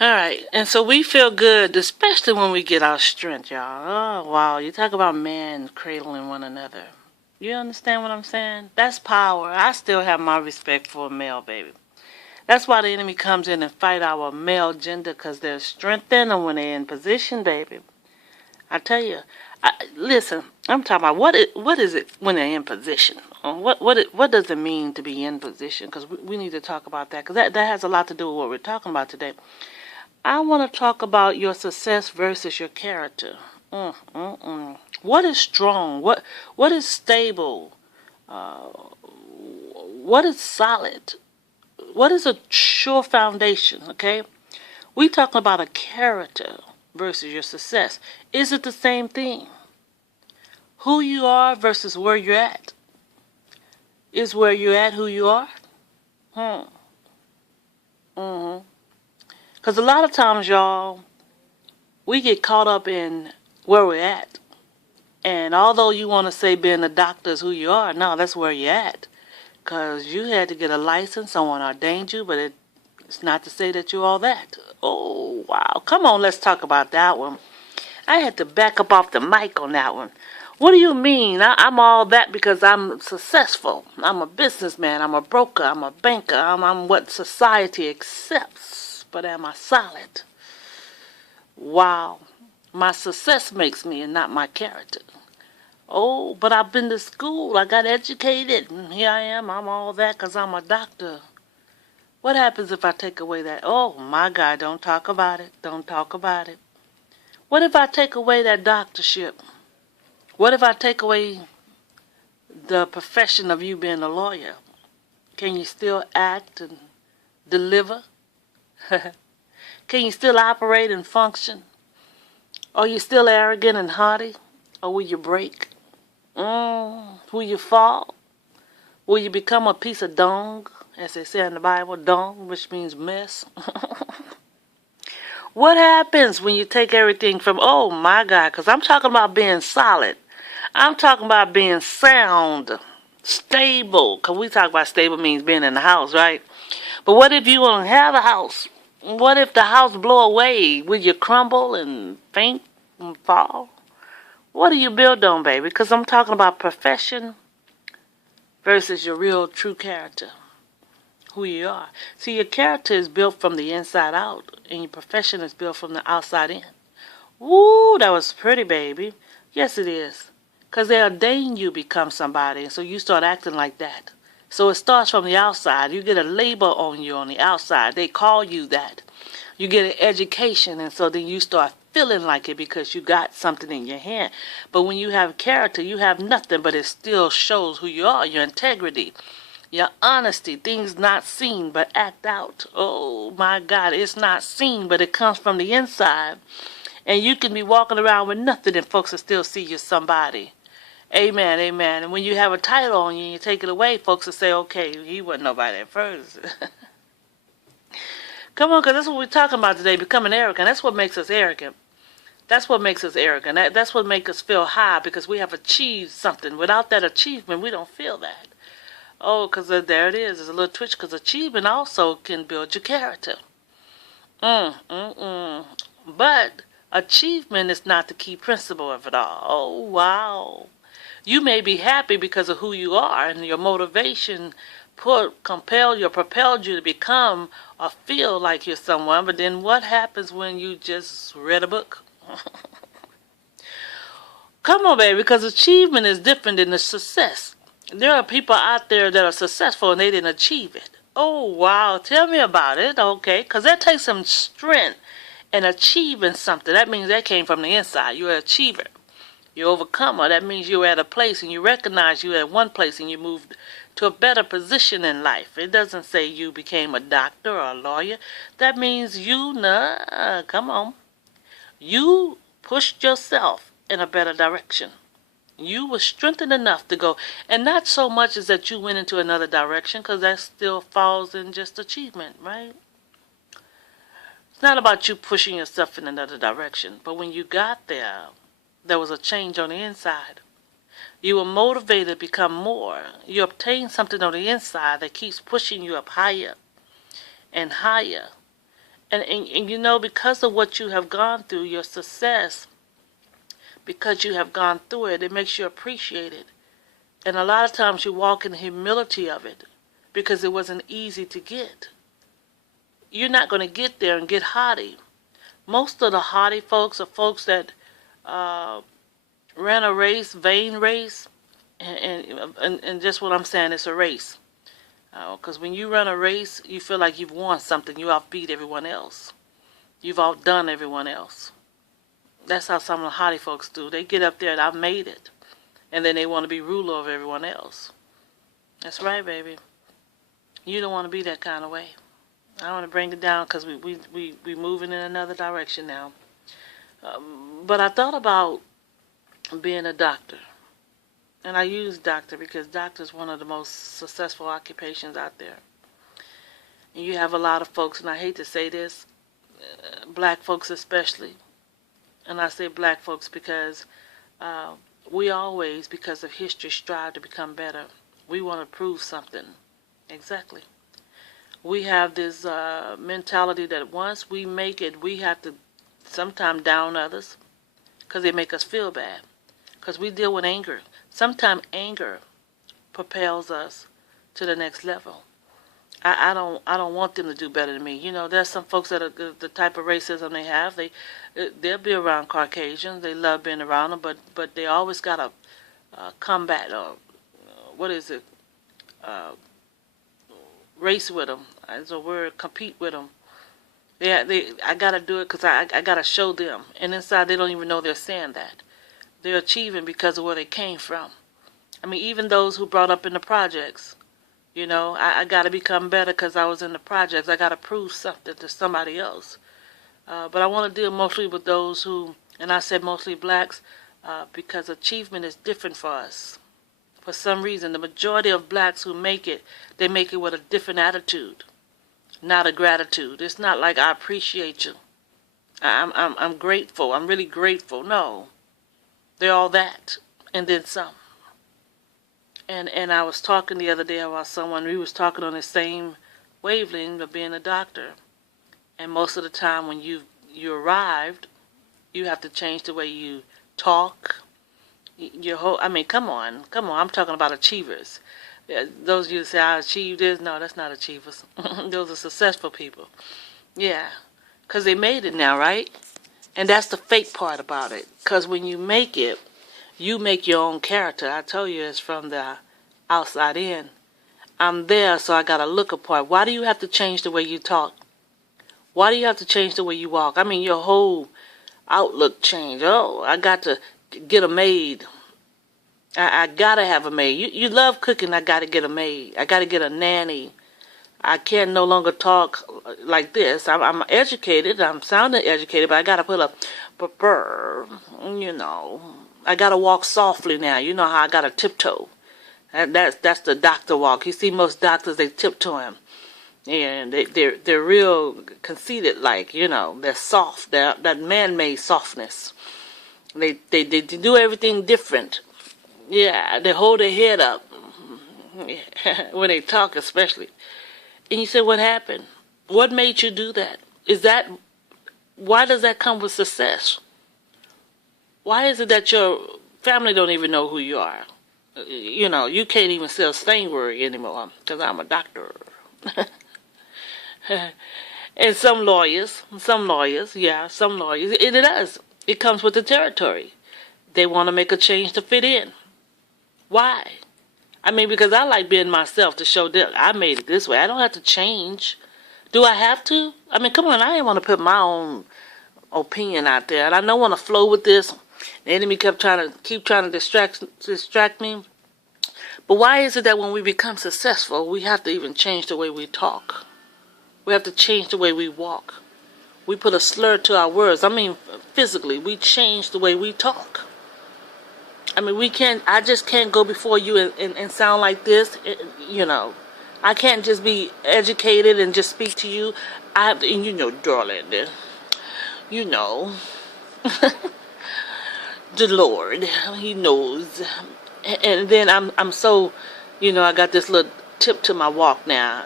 All right, and so we feel good, especially when we get our strength, y'all. Oh, wow. You talk about men cradling one another. You understand what I'm saying? That's power. I still have my respect for a male, baby. That's why the enemy comes in and fight our male gender, because they're strengthened when they're in position, baby. I tell you, listen, I'm talking about what is it when they're in position? What does it mean to be in position? Because we need to talk about that, because that has a lot to do with what we're talking about today. I want to talk about your success versus your character. What is strong? What is stable? Uh, what is solid? What is a sure foundation? Okay, we talking about a character versus your success. Is it the same thing? Who you are versus where you're at. Is where you're at who you are? Hmm. Because a lot of times, y'all, we get caught up in where we're at. And although you want to say being a doctor is who you are, no, that's where you're at. Because you had to get a license, someone ordained you, but it's not to say that you're all that. Oh, wow. Come on, let's talk about that one. I had to back up off the mic on that one. What do you mean? I'm all that because I'm successful. I'm a businessman. I'm a broker. I'm a banker. I'm what society accepts. But am I solid? Wow. My success makes me and not my character. Oh, but I've been to school. I got educated. And here I am. I'm all that because I'm a doctor. What happens if I take away that? Oh, my God, don't talk about it. Don't talk about it. What if I take away that doctorship? What if I take away the profession of you being a lawyer? Can you still act and deliver? Can you still operate and function? Are you still arrogant and haughty? Or will you break? Will you fall? Will you become a piece of dung, as they say in the Bible, dung, which means mess? What happens when you take everything from, oh my God, because I'm talking about being solid. I'm talking about being sound, stable, because we talk about stable means being in the house, right? But what if you don't have a house? What if the house blow away? Will you crumble and faint and fall? What do you build on, baby? Because I'm talking about profession versus your real true character, who you are. See, your character is built from the inside out, and your profession is built from the outside in. Ooh, that was pretty, baby. Yes, it is. Because they ordain you become somebody, and so you start acting like that. So it starts from the outside. You get a label on you on the outside. They call you that. You get an education, and so then you start feeling like it because you got something in your hand. But when you have character, you have nothing, but it still shows who you are, your integrity, your honesty, things not seen but act out. Oh my God, it's not seen, but it comes from the inside. And you can be walking around with nothing and folks will still see you somebody. Amen, amen. And when you have a title on you and you take it away, folks will say, okay, he wasn't nobody at first. Come on, because that's what we're talking about today, becoming arrogant. That's what makes us arrogant. That's what makes us arrogant. That's what makes us feel high because we have achieved something. Without that achievement, we don't feel that. Oh, because there it is. There's a little twitch because achievement also can build your character. But achievement is not the key principle of it all. Oh, wow. You may be happy because of who you are and your motivation propelled you to become or feel like you're someone, but then what happens when you just read a book? Come on, baby, because achievement is different than the success. There are people out there that are successful and they didn't achieve it. Oh, wow. Tell me about it. Okay, because that takes some strength and achieving something. That means that came from the inside. You're an achiever. You're an overcomer. That means you're at a place and you recognize you're at one place and you moved to a better position in life. It doesn't say you became a doctor or a lawyer. That means come on. You pushed yourself in a better direction. You were strengthened enough to go. And not so much as that you went into another direction, because that still falls in just achievement, right? It's not about you pushing yourself in another direction. But when you got there, there was a change on the inside. You were motivated to become more. You obtained something on the inside that keeps pushing you up higher and higher. And you know, because of what you have gone through, your success, because you have gone through it, it makes you appreciate it. And a lot of times you walk in the humility of it because it wasn't easy to get. You're not going to get there and get haughty. Most of the haughty folks are folks that ran a race, vain race, and just what I'm saying, it's a race. Because when you run a race, you feel like you've won something. You outbeat everyone else. You've outdone everyone else. That's how some of the haughty folks do. They get up there and I've made it. And then they want to be ruler of everyone else. That's right, baby. You don't want to be that kind of way. I want to bring it down because we moving in another direction now. But I thought about being a doctor. And I use doctor because doctor is one of the most successful occupations out there. And you have a lot of folks, and I hate to say this, black folks especially. And I say black folks because we always, because of history, strive to become better. We want to prove something. Exactly. We have this mentality that once we make it, we have to sometimes down others because they make us feel bad. Because we deal with anger. Sometimes anger propels us to the next level. I don't want them to do better than me. You know, there's some folks that are the type of racism they have. They'll be around Caucasians. They love being around them, but they always got to combat or what is it? Race with them. It's a word. Compete with them. I gotta do it because I gotta show them. And inside they don't even know they're saying that. They're achieving because of where they came from. I mean, even those who brought up in the projects, you know, I got to become better because I was in the projects. I got to prove something to somebody else. But I want to deal mostly with those who, and I said mostly blacks, because achievement is different for us. For some reason, the majority of blacks who make it, they make it with a different attitude, not a gratitude. It's not like I appreciate you. I'm grateful. I'm really grateful. No. They're all that, and then some. And I was talking the other day about someone, we was talking on the same wavelength of being a doctor. And most of the time when you arrived, you have to change the way you talk. Your whole, I mean, come on, I'm talking about achievers. Those of you that say, I achieved this, no, that's not achievers. Those are successful people. Yeah, because they made it now, right? And that's the fake part about it. Because when you make it, you make your own character. I told you it's from the outside in. I'm there, so I got to look apart. Why do you have to change the way you talk? Why do you have to change the way you walk? I mean, your whole outlook changed. Oh, I got to get a maid. I got to have a maid. You love cooking, I got to get a maid. I got to get a nanny. I can no longer talk like this. I'm educated. I'm sounding educated, but I got to put a burr, you know. I got to walk softly now. You know how I got to tiptoe. And that's the doctor walk. You see most doctors, they tiptoe him. And they're real conceited, like, you know. They're soft. They're that man-made softness. They do everything different. Yeah, they hold their head up. When they talk especially. And you say, what happened? What made you do that? Why does that come with success? Why is it that your family don't even know who you are? You know, you can't even sell Stainworry anymore because I'm a doctor. And some lawyers, it does. It comes with the territory. They want to make a change to fit in. Why? I mean, because I like being myself to show that I made it this way. I don't have to change. Do I have to? I mean, come on, I didn't want to put my own opinion out there. And I don't want to flow with this. The enemy keep trying to distract me. But why is it that when we become successful, we have to even change the way we talk? We have to change the way we walk. We put a slur to our words. I mean, physically, we change the way we talk. I mean, I just can't go before you and sound like this, you know. I can't just be educated and just speak to you. I have to, and you know, darling, you know, the Lord, He knows. And then I'm so, you know, I got this little tip to my walk now.